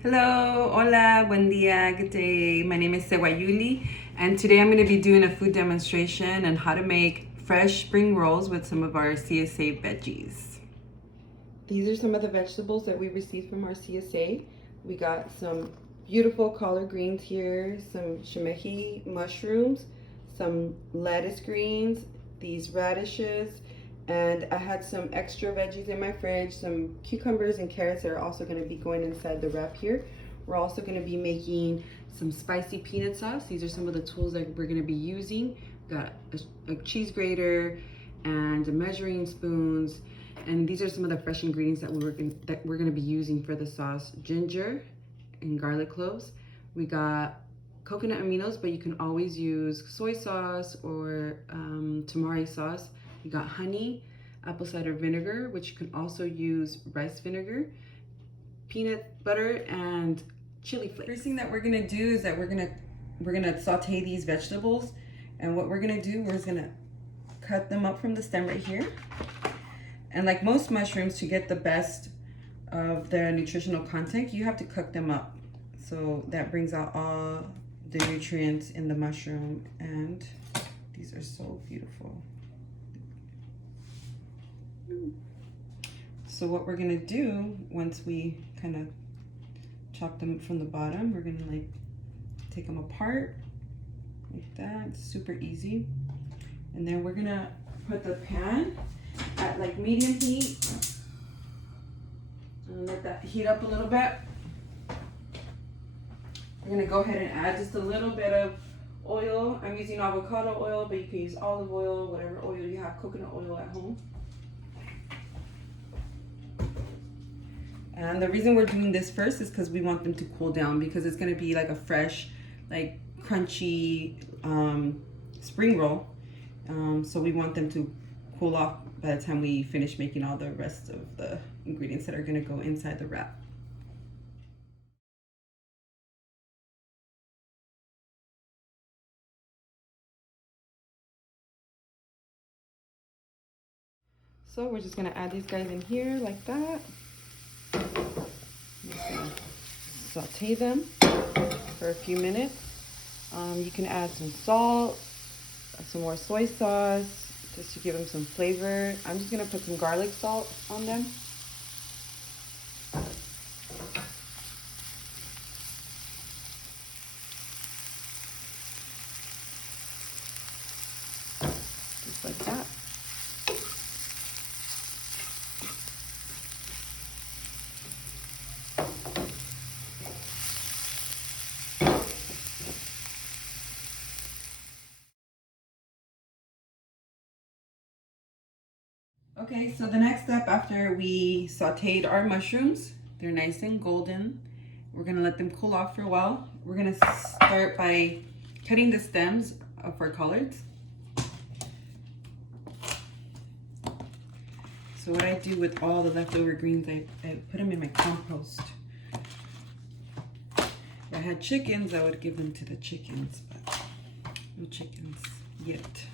Hello, hola, buen dia, good day. My name is Sewa Yuli, and today I'm going to be doing a food demonstration on how to make fresh spring rolls with some of our CSA veggies. These are some of the vegetables that we received from our CSA. We got some beautiful collard greens here, some shimeji mushrooms, some lettuce greens, these radishes, and I had some extra veggies in my fridge, some cucumbers and carrots that are also going to be going inside the wrap here. We're also going to be making some spicy peanut sauce. These are some of the tools that we're going to be using. We've got a cheese grater and measuring spoons, and these are some of the fresh ingredients that we're going to be using for the sauce: ginger and garlic cloves. We got coconut aminos, but you can always use soy sauce or tamari sauce. You got honey, apple cider vinegar, which you can also use rice vinegar, peanut butter, and chili flakes. First thing that we're gonna do is that we're gonna saute these vegetables, and what we're gonna do, we're just gonna cut them up from the stem right here. And like most mushrooms, to get the best of their nutritional content, you have to cook them up. So that brings out all the nutrients in the mushroom, and these are so beautiful. So what we're gonna do, once we kind of chop them from the bottom, we're gonna like take them apart like that. It's super easy. And then we're gonna put the pan at like medium heat and let that heat up a little bit. We're gonna go ahead and add just a little bit of oil. I'm using avocado oil, but you can use olive oil, whatever oil you have, coconut oil at home. And the reason we're doing this first is because we want them to cool down, because it's going to be like a fresh, like crunchy spring roll. So we want them to cool off by the time we finish making all the rest of the ingredients that are going to go inside the wrap. So we're just going to add these guys in here like that. Saute them for a few minutes. You can add some salt, some more soy sauce, just to give them some flavor. I'm just gonna put some garlic salt on them. Just like that. Okay, so the next step after we sauteed our mushrooms, they're nice and golden. We're gonna let them cool off for a while. We're gonna start by cutting the stems of our collards. So what I do with all the leftover greens, I put them in my compost. If I had chickens, I would give them to the chickens, but no chickens yet.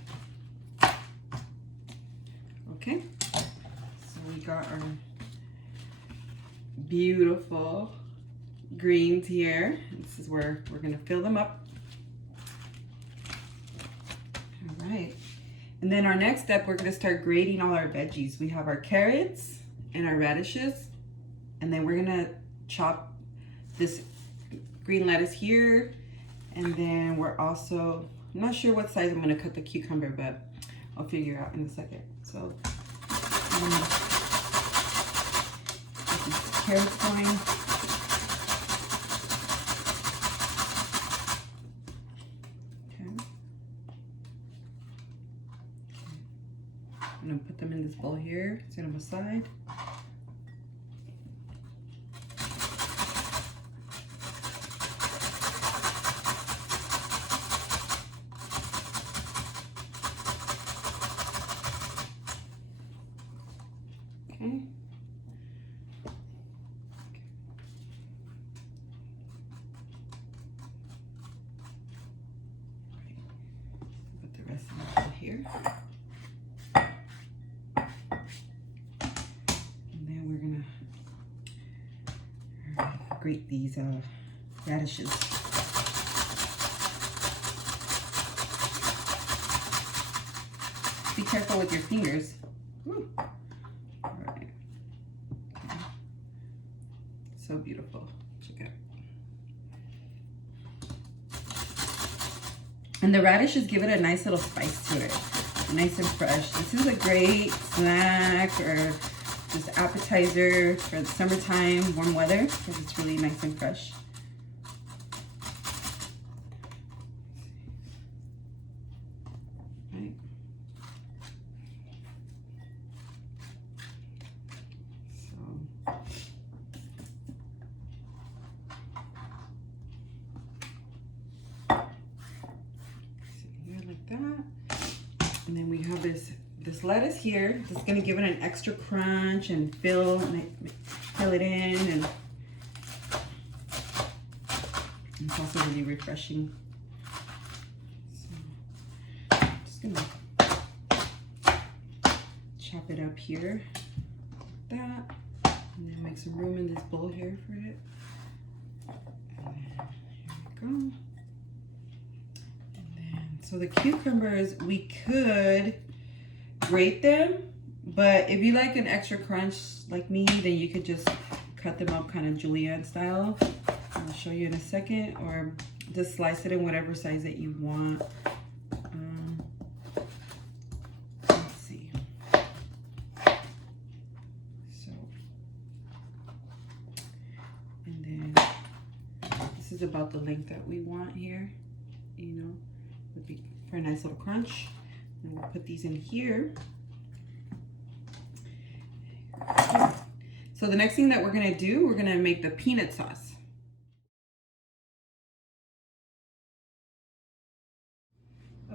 Okay, so we got our beautiful greens here. This is where we're gonna fill them up. All right, and then our next step, we're gonna start grating all our veggies. We have our carrots and our radishes, and then we're gonna chop this green lettuce here, and then we're also, I'm not sure what size I'm gonna cut the cucumber, but I'll figure out in a second. So carrots going. Okay. I'm gonna put them in this bowl here, set them aside. Okay. Put the rest of it here. And then we're gonna grate these radishes. Be careful with your fingers. Ooh. All right. So beautiful. Check out. And the radishes give it a nice little spice to it. Nice and fresh. This is a great snack or just appetizer for the summertime, warm weather, because it's really nice and fresh. Right. Like that, and then we have this lettuce here. It's going to give it an extra crunch and fill it in, and it's also really refreshing. So I'm just going to chop it up here like that, and then make some room in this bowl here for it. And here we go. So the cucumbers, we could grate them, but if you like an extra crunch like me, then you could just cut them up kind of julienne style. I'll show you in a second, or just slice it in whatever size that you want. Let's see. So, and then this is about the length that we want here, you know. Would be for a nice little crunch. And we'll put these in here. So the next thing that we're gonna do, we're gonna make the peanut sauce.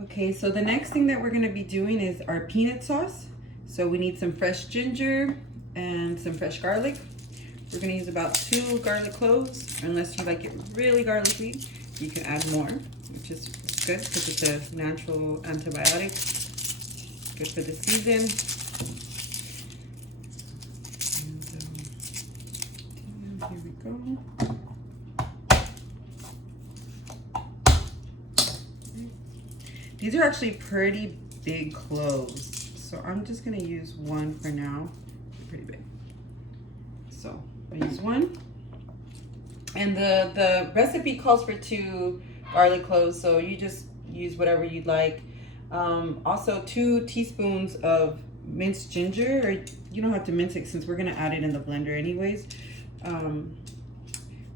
Okay, so the next thing that we're gonna be doing is our peanut sauce. So we need some fresh ginger and some fresh garlic. We're gonna use about 2 garlic cloves. Unless you like it really garlicky, you can add more, which is good because it's a natural antibiotic. Good for the season. And here we go. These are actually pretty big cloves, so I'm just gonna use 1 for now. Pretty big. So I use 1. And the recipe calls for 2 garlic cloves, so you just use whatever you'd like. Also 2 teaspoons of minced ginger, or you don't have to mince it since we're gonna add it in the blender anyways.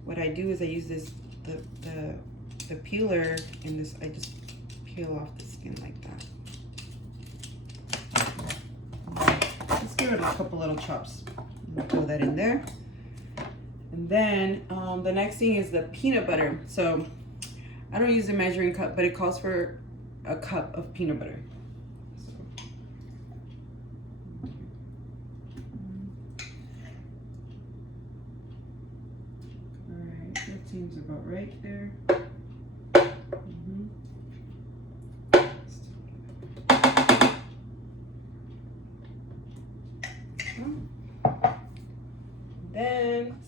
What I do is I use the peeler in this. I just peel off the skin like that. Just give it a couple little chops. Throw that in there. And then the next thing is the peanut butter. So I don't use a measuring cup, but it calls for a cup of peanut butter. So. All right, that seems about right there.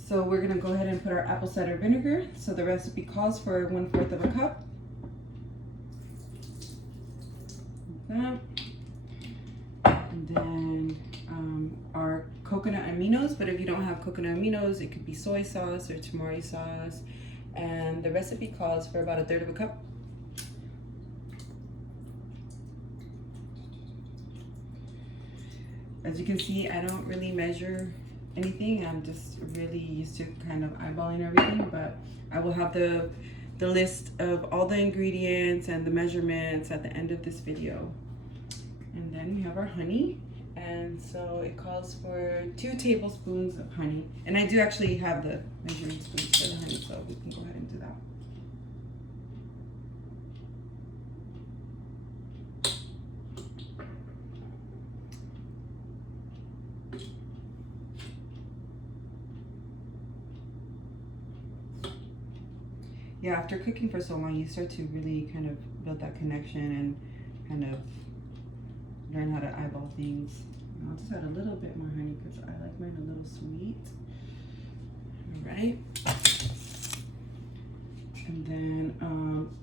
So we're gonna go ahead and put our apple cider vinegar. So the recipe calls for 1/4 of a cup. Like that. And then our coconut aminos, but if you don't have coconut aminos, it could be soy sauce or tamari sauce. And the recipe calls for about 1/3 of a cup. As you can see, I don't really measure anything. I'm just really used to kind of eyeballing everything, but I will have the list of all the ingredients and the measurements at the end of this video. And then we have our honey, and so it calls for 2 tablespoons of honey, and I do actually have the measuring spoons for the honey, so we can go ahead and do that. Yeah, after cooking for so long, you start to really kind of build that connection and kind of learn how to eyeball things. And I'll just add a little bit more honey because I like mine a little sweet. All right.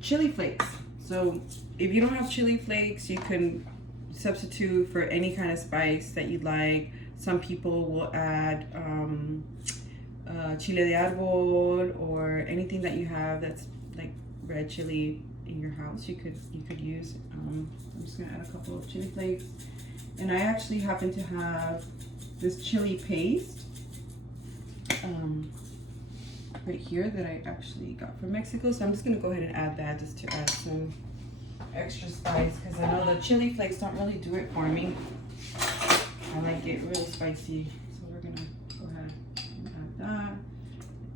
chili flakes. So if you don't have chili flakes, you can substitute for any kind of spice that you'd like. Some people will add chile de árbol or anything that you have that's like red chili in your house. You could use. I'm just gonna add a couple of chili flakes, and I actually happen to have this chili paste right here that I actually got from Mexico. So I'm just gonna go ahead and add that just to add some extra spice, because I know the chili flakes don't really do it for me. I like it real spicy, so we're gonna go ahead and add that.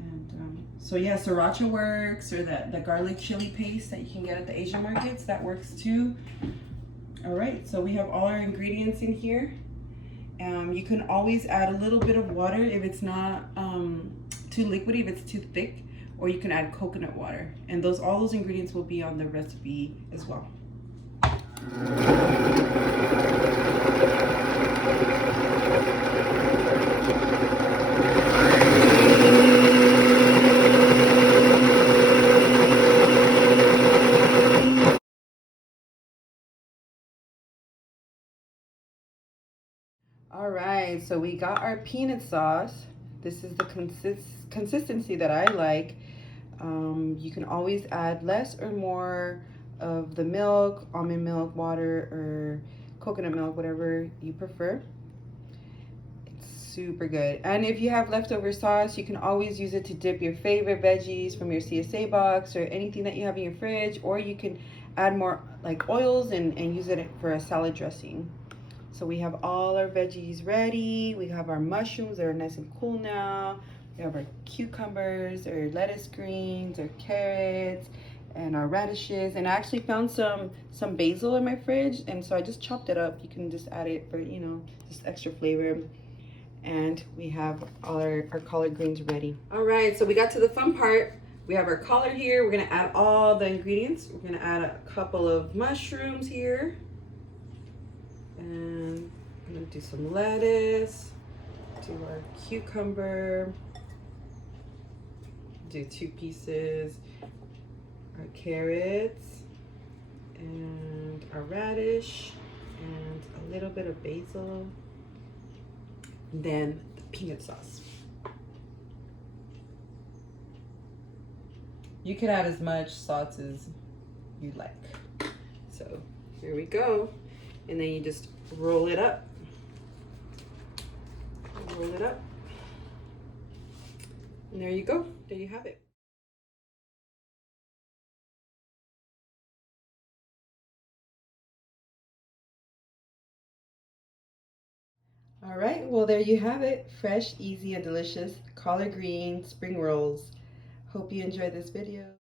And so yeah, sriracha works, or the garlic chili paste that you can get at the Asian markets, that works too. All right, so we have all our ingredients in here. You can always add a little bit of water if it's not too liquidy, if it's too thick, or you can add coconut water. And all those ingredients will be on the recipe as well. All right, so we got our peanut sauce. This is the consistency that I like. You can always add less or more of the milk, almond milk, water, or coconut milk, whatever you prefer. It's super good. And if you have leftover sauce, you can always use it to dip your favorite veggies from your CSA box or anything that you have in your fridge, or you can add more like oils and use it for a salad dressing. So we have all our veggies ready. We have our mushrooms that are nice and cool now. We have our cucumbers, our lettuce greens, our carrots, and our radishes. And I actually found some basil in my fridge, and so I just chopped it up. You can just add it for, you know, just extra flavor. And we have all our collard greens ready. All right, so we got to the fun part. We have our collard here. We're gonna add all the ingredients. We're gonna add a couple of mushrooms here. And I'm gonna do some lettuce, do our cucumber, do 2 pieces, our carrots, and our radish, and a little bit of basil, and then the peanut sauce. You can add as much sauce as you like. So here we go. And then you just roll it up. Roll it up. And there you go. There you have it. All right, well, there you have it. Fresh, easy, and delicious collard green spring rolls. Hope you enjoyed this video.